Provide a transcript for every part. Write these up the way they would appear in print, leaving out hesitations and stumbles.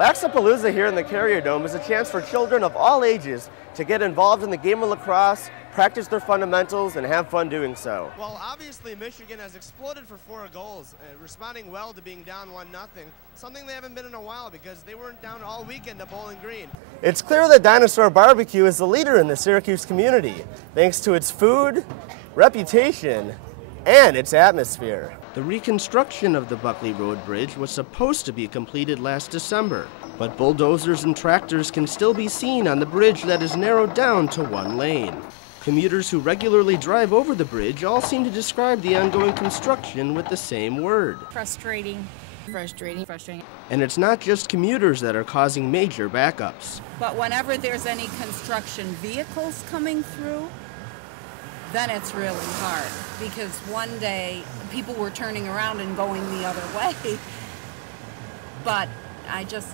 Laxapalooza here in the Carrier Dome is a chance for children of all ages to get involved in the game of lacrosse, practice their fundamentals, and have fun doing so. Well, obviously Michigan has exploded for 4 goals, responding well to being down 1-0, something they haven't been in a while because they weren't down all weekend at Bowling Green. It's clear that Dinosaur Barbecue is the leader in the Syracuse community, thanks to its food, reputation, and its atmosphere. The reconstruction of the Buckley Road Bridge was supposed to be completed last December, but bulldozers and tractors can still be seen on the bridge that is narrowed down to 1 lane. Commuters who regularly drive over the bridge all seem to describe the ongoing construction with the same word. Frustrating. And it's not just commuters that are causing major backups. But whenever there's any construction vehicles coming through, then it's really hard, because one day people were turning around and going the other way, but I just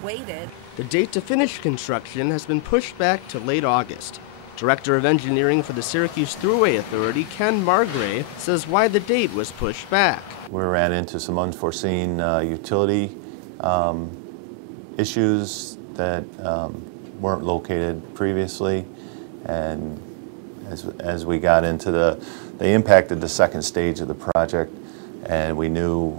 waited. The date to finish construction has been pushed back to late August. Director of Engineering for the Syracuse Thruway Authority, Ken Margray, says why the date was pushed back. We ran into some unforeseen utility issues that weren't located previously, and as we got into they impacted the second stage of the project, and we knew,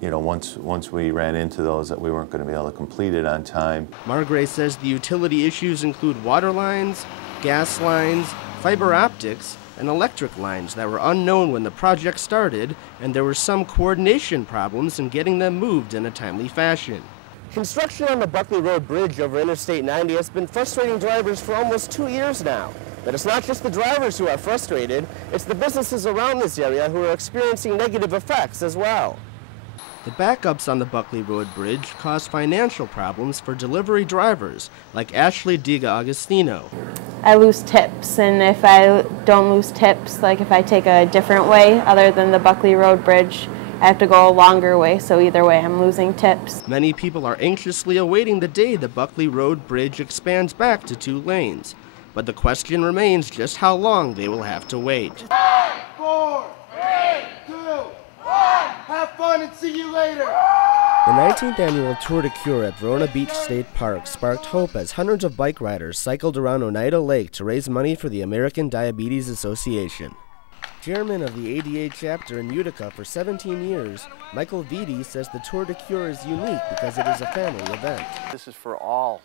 once we ran into those that we weren't going to be able to complete it on time. Margray says the utility issues include water lines, gas lines, fiber optics, and electric lines that were unknown when the project started, and there were some coordination problems in getting them moved in a timely fashion. Construction on the Buckley Road Bridge over Interstate 90 has been frustrating drivers for almost 2 years now. But it's not just the drivers who are frustrated, it's the businesses around this area who are experiencing negative effects as well. The backups on the Buckley Road Bridge cause financial problems for delivery drivers, like Ashley Diga Agostino. I lose tips, and if I don't lose tips, like if I take a different way other than the Buckley Road Bridge, I have to go a longer way, so either way I'm losing tips. Many people are anxiously awaiting the day the Buckley Road Bridge expands back to 2 lanes. But the question remains just how long they will have to wait. 5, 4, 3, 2, 1, have fun and see you later! The 19th annual Tour de Cure at Verona Beach State Park sparked hope as hundreds of bike riders cycled around Oneida Lake to raise money for the American Diabetes Association. Chairman of the ADA chapter in Utica for 17 years, Michael Vitti says the Tour de Cure is unique because it is a family event. This is for all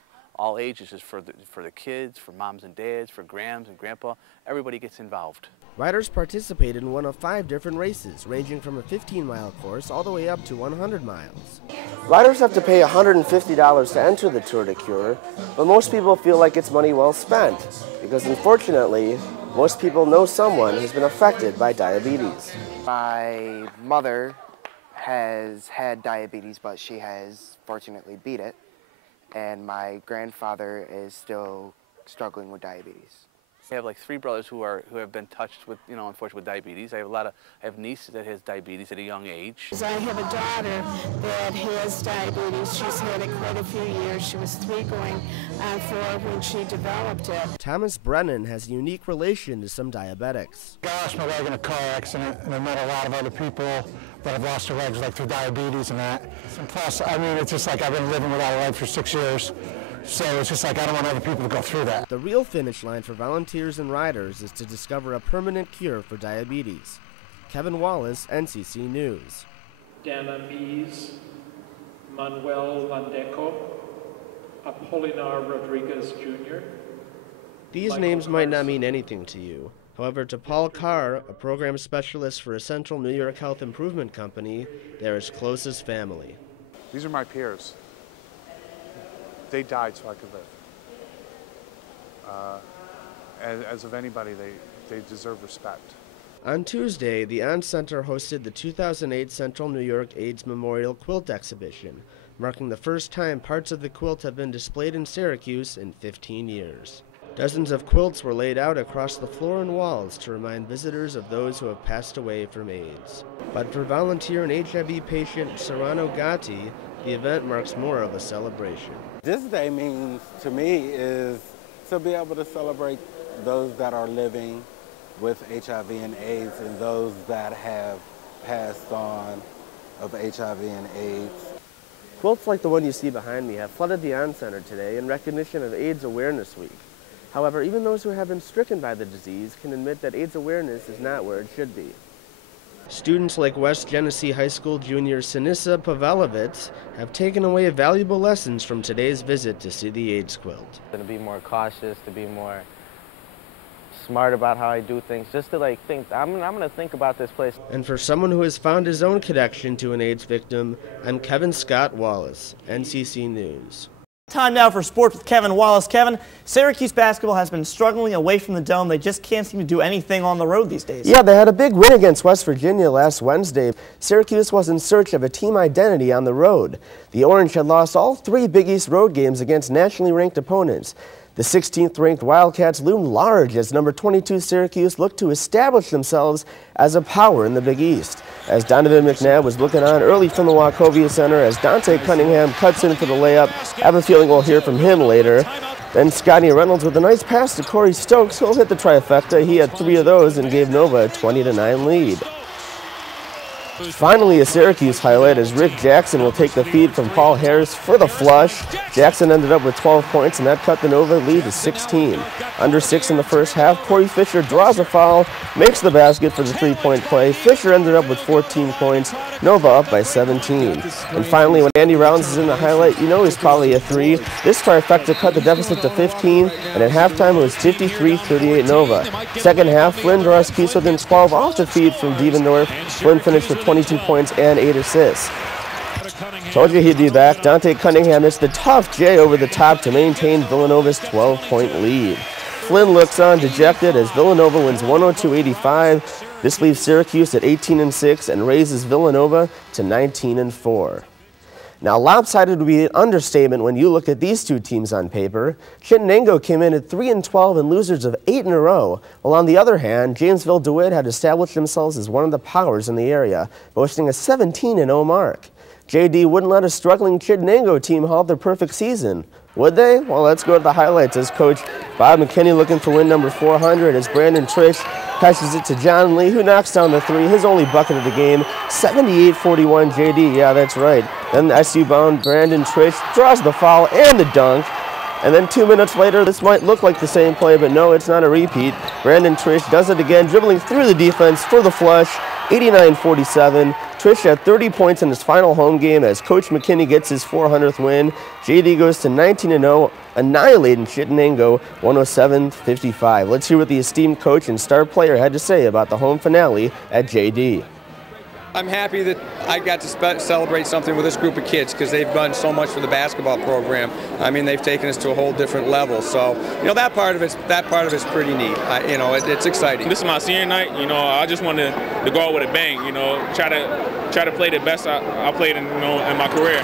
ages. It's for the kids, for moms and dads, for grams and grandpa. Everybody gets involved. Riders participate in one of 5 different races, ranging from a 15-mile course all the way up to 100 miles. Riders have to pay $150 to enter the Tour de Cure, but most people feel like it's money well spent, because unfortunately, most people know someone who's been affected by diabetes. My mother has had diabetes, but she has fortunately beat it. And my grandfather is still struggling with diabetes. I have like 3 brothers who have been touched with, unfortunately with diabetes. I have nieces that has diabetes at a young age. I have a daughter that has diabetes. She's had it quite a few years. She was 3 going on 4 when she developed it. Thomas Brennan has a unique relation to some diabetics. I lost my leg in a car accident, and I met a lot of other people that have lost their legs, like through diabetes and that. And plus, it's just like I've been living without a leg for 6 years. So it's just like I don't want other people to go through that. The real finish line for volunteers and riders is to discover a permanent cure for diabetes. Kevin Wallace, NCC News. Dana Mies, Manuel Landeco, Apolinar Rodriguez Jr. These names might not mean anything to you. However, to Paul Carr, a program specialist for a Central New York Health Improvement Company, they're as close as family. These are my peers. They died so I could live. As of anybody, they deserve respect. On Tuesday, the On Center hosted the 2008 Central New York AIDS Memorial Quilt Exhibition, marking the first time parts of the quilt have been displayed in Syracuse in 15 years. Dozens of quilts were laid out across the floor and walls to remind visitors of those who have passed away from AIDS. But for volunteer and HIV patient Serrano Gatti, the event marks more of a celebration. This day means to me is to be able to celebrate those that are living with HIV and AIDS and those that have passed on of HIV and AIDS. Quilts like the one you see behind me have flooded the On Center today in recognition of AIDS Awareness Week. However, even those who have been stricken by the disease can admit that AIDS awareness is not where it should be. Students like West Genesee High School junior Sinisa Pavelovitz have taken away valuable lessons from today's visit to see the AIDS quilt. To be more cautious, to be more smart about how I do things, just to think, I'm gonna think about this place. And for someone who has found his own connection to an AIDS victim, I'm Kevin Scott Wallace, NCC News. Time now for sports with Kevin Wallace. Kevin, Syracuse basketball has been struggling away from the Dome. They just can't seem to do anything on the road these days. Yeah, they had a big win against West Virginia last Wednesday. Syracuse was in search of a team identity on the road. The Orange had lost all 3 Big East road games against nationally ranked opponents. The 16th ranked Wildcats loomed large as number 22 Syracuse looked to establish themselves as a power in the Big East. As Donovan McNabb was looking on early from the Wachovia Center as Dante Cunningham cuts in for the layup. I have a feeling we'll hear from him later. Then Scotty Reynolds with a nice pass to Corey Stokes. He'll hit the trifecta. He had 3 of those and gave Nova a 20-9 lead. Finally, a Syracuse highlight as Rick Jackson will take the feed from Paul Harris for the flush. Jackson ended up with 12 points, and that cut the Nova lead to 16. Under 6 in the first half, Corey Fisher draws a foul, makes the basket for the 3-point play. Fisher ended up with 14 points, Nova up by 17. And finally, when Andy Rounds is in the highlight, you know he's probably a 3. This trifecta cut the deficit to 15, and at halftime it was 53-38 Nova. Second half, Flynn draws Keys within 12 off the feed from Devendorf. Flynn finished with 22 points and 8 assists. Told you he'd be back. Dante Cunningham missed the tough J over the top to maintain Villanova's 12-point lead. Flynn looks on dejected as Villanova wins 102-85. This leaves Syracuse at 18-6 and raises Villanova to 19-4. Now, lopsided would be an understatement when you look at these two teams on paper. Chittenango came in at 3-12 and losers of 8 in a row, while on the other hand, Janesville DeWitt had established themselves as one of the powers in the area, boasting a 17-0 mark. JD wouldn't let a struggling Chittenango team halt their perfect season. Would they? Well, let's go to the highlights as Coach Bob McKinney looking for win number 400 as Brandon Trish passes it to John Lee, who knocks down the 3, his only bucket of the game. 78-41 JD, yeah, that's right. Then the SU-bound Brandon Trish draws the foul and the dunk. And then 2 minutes later, this might look like the same play, but no, it's not a repeat. Brandon Trish does it again, dribbling through the defense for the flush. 89-47. Trish had 30 points in his final home game as Coach McKinney gets his 400th win. JD goes to 19-0, annihilating Chittenango 107-55. Let's hear what the esteemed coach and star player had to say about the home finale at JD. I'm happy that I got to celebrate something with this group of kids because they've done so much for the basketball program. I mean, they've taken us to a whole different level. So, you know, that part of it's pretty neat. You know, it's exciting. This is my senior night. You know, I just wanted to go out with a bang. You know, try to play the best I played in my career.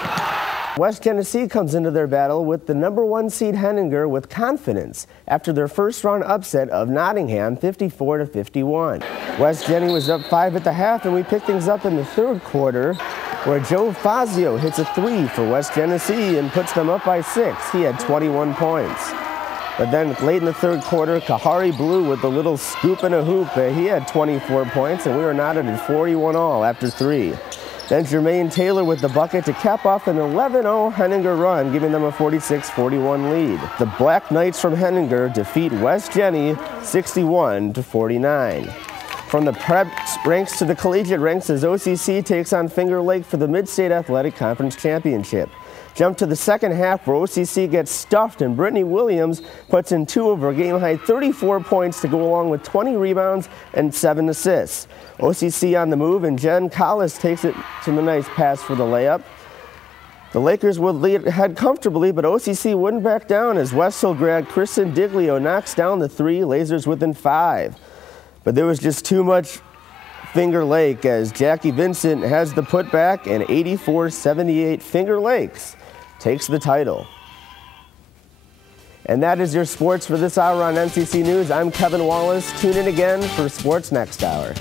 West Genesee comes into their battle with the number 1 seed Henninger with confidence after their first round upset of Nottingham 54-51. West Genny was up 5 at the half, and we picked things up in the third quarter where Joe Fazio hits a 3 for West Genesee and puts them up by 6. He had 21 points. But then late in the third quarter, Kahari Blue with a little scoop and a hoop. He had 24 points, and we were knotted at 41 all after 3. Then Jermaine Taylor with the bucket to cap off an 11-0 Henninger run, giving them a 46-41 lead. The Black Knights from Henninger defeat West Genny 61-49. From the prep ranks to the collegiate ranks as OCC takes on Finger Lake for the Mid-State Athletic Conference Championship. Jump to the second half where OCC gets stuffed and Brittany Williams puts in 2 of her game-high 34 points to go along with 20 rebounds and 7 assists. OCC on the move, and Jen Collis takes it to the nice pass for the layup. The Lakers would lead ahead comfortably, but OCC wouldn't back down as West Hill grad Kristen Diglio knocks down the 3, lasers within 5. But there was just too much Finger Lake as Jackie Vincent has the putback, and 84-78 Finger Lakes takes the title. And that is your sports for this hour on NCC News. I'm Kevin Wallace. Tune in again for Sports Next Hour.